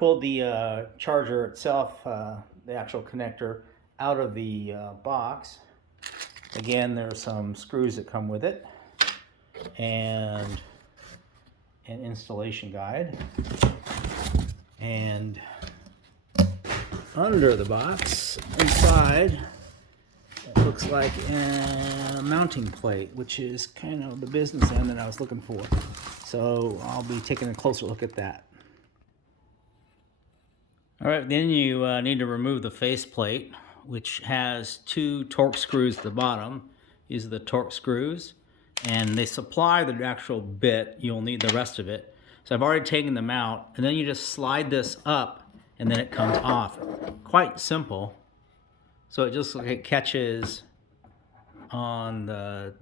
pulled the charger itself, the actual connector, out of the box. Again, there's some screws that come with it and an installation guide. And under the box, inside, it looks like a mounting plate, which is kind of the business end that I was looking for. So I'll be taking a closer look at that. All right, then you need to remove the faceplate, which has 2 Torx screws at the bottom. These are the Torx screws, and they supply the actual bit. You'll need the rest of it. So I've already taken them out, and then you just slide this up, and then it comes off. Quite simple. So it just it catches on the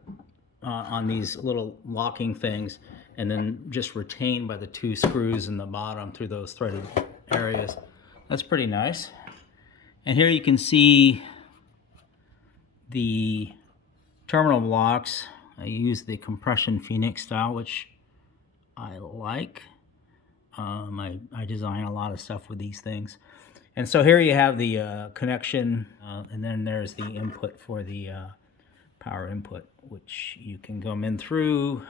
on these little locking things, and then just retained by the 2 screws in the bottom through those threaded areas. That's pretty nice. And here you can see the terminal blocks. I use the compression Phoenix style, which I like. I design a lot of stuff with these things. And so here you have the connection, and then there's the input for the power input, which you can come in through.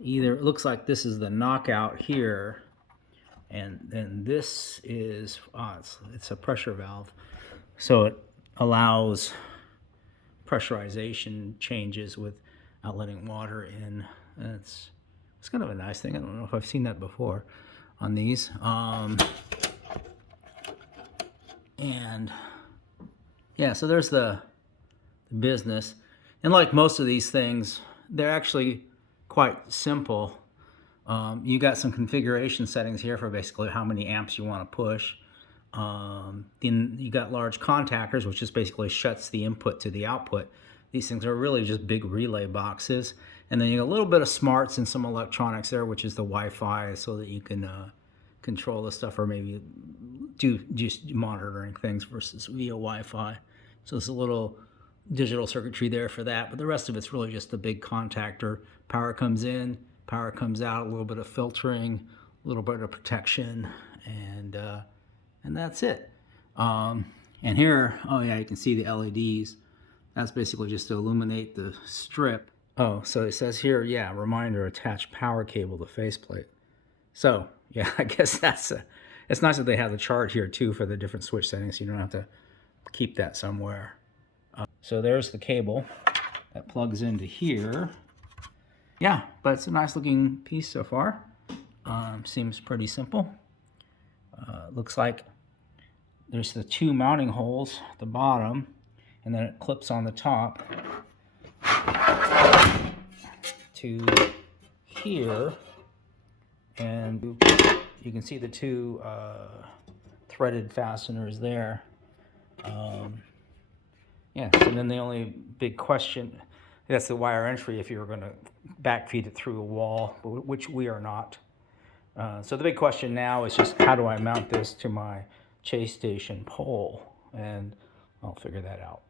Either, it looks like this is the knockout here, and then this is, it's a pressure valve. So it allows pressurization changes without letting water in. And it's kind of a nice thing. I don't know if I've seen that before on these. And yeah, so there's the business. And like most of these things, they're actually quite simple. You got some configuration settings here for basically how many amps you want to push. Then you got large contactors, which just basically shuts the input to the output. These things are really just big relay boxes. And then you got a little bit of smarts and some electronics there, which is the Wi-Fi, so that you can control the stuff, or maybe do just monitoring things versus via Wi-Fi. So there's a little digital circuitry there for that, but the rest of it's really just the big contactor. Power comes in, power comes out, a little bit of filtering, a little bit of protection, and that's it. And here, oh yeah, you can see the LEDs. That's basically just to illuminate the strip. Oh, so it says here, yeah, reminder, attach power cable to faceplate. So yeah, I guess it's nice that they have the chart here too for the different switch settings, so you don't have to keep that somewhere. So there's the cable that plugs into here. Yeah, but it's a nice looking piece so far. Seems pretty simple. Looks like there's the 2 mounting holes at the bottom, and then it clips on the top to here, and you can see the 2 threaded fasteners there. Yeah, so then the only big question, that's the wire entry if you were going to backfeed it through a wall, which we are not. So the big question now is just, how do I mount this to my Chase Station pole? And I'll figure that out.